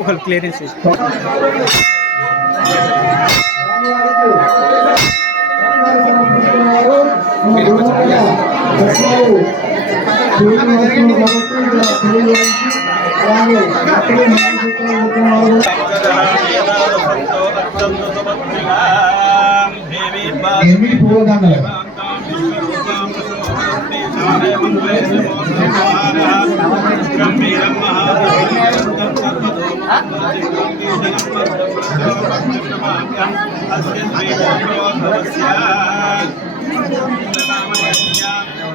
ఒకళ్ళు క్లియరెన్స్ చేసి. ఏమి పూలదండలు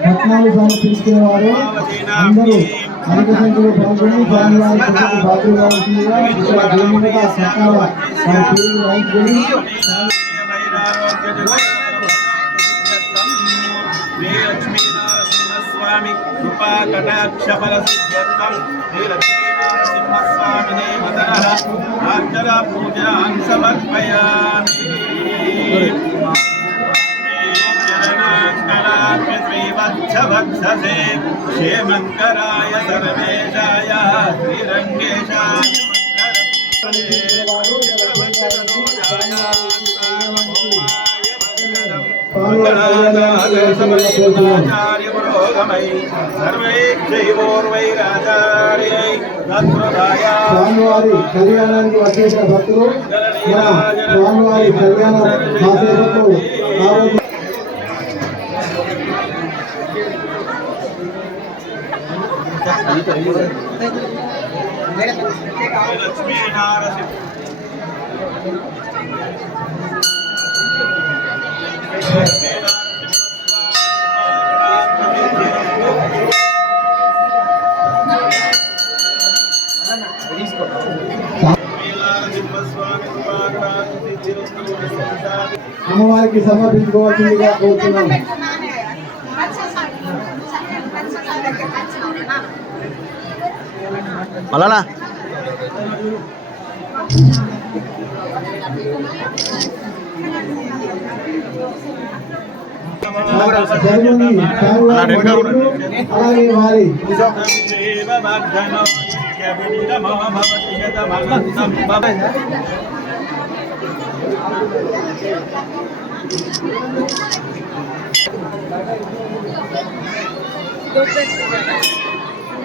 రత్నాలు సమర్పించిన వారు అందరూ అధిక సంఖ్యలో పాల్గొని స్వామివారి కృపకు బాధ్యులు కావాల్సిందిగా ఇక్కడ దేవుని మీద సకాల వారి పేరు రాయించుకొని కృపా కటాక్ష ఫల సిద్ధ్యర్థం శ్రీ లక్ష్మీనరసింహస్వామి దేవతర ఆర్చన పూజాన్ సమర్పయామి శ్రీవత్సవత్సే క్షేమంకరాయ సర్వేశాయ శ్రీరంగేశాయ స్వామివారి కళ్యాణానికి వచ్చేసిన భక్తులు మన స్వామివారి కళ్యాణ మాసేపట్లు కావచ్చు అమ్మవారికి సమర్పించుకోవాల్సిందిగా కోరుతున్నాను మళ్ళా అలాగే వారి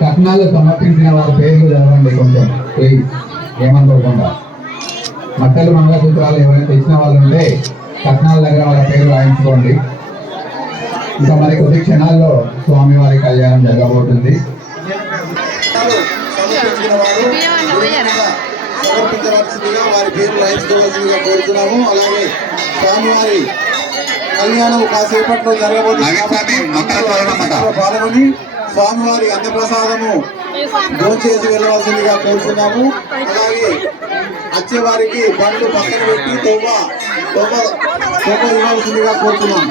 కట్నాలు సమర్పించిన వారి పేర్లు చదవండి కొంచెం ప్లీజ్ ఏమనుకోకుండా. మట్టలు మంగళసూత్రాలు ఎవరైనా తెచ్చిన వాళ్ళు ఉంటే కట్నాల దగ్గర వాళ్ళ పేరు రాయించుకోండి. ఇంకా మరి కొద్ది క్షణాల్లో స్వామివారి కళ్యాణం జరగబోతుంది. వారు సమర్పించవలసిందిగా వారి పేరు రాయించుకోవాల్సిందిగా కోరుతున్నాము అలాగే స్వామివారి కళ్యాణం కాసేపట్లో జరగబోతుంది పాల్గొని స్వామివారి అన్నప్రసాదము భోంచేసి వెళ్ళవలసిందిగా కోరుతున్నాము. అలాగే వచ్చే వారికి బండ్లు పక్కన పెట్టి తొవ్వ తొవ్వ తొవ్వ ఇవ్వాల్సిందిగా కోరుతున్నాము.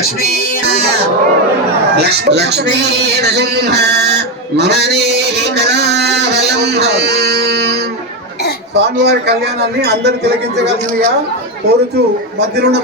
లక్ష్మీ లక్ష్మీ నరసింహ మమనే కళా స్వామివారి కళ్యాణాన్ని అందరూ తిలకించగలిగినగా కోరుచు మధ్యనున్న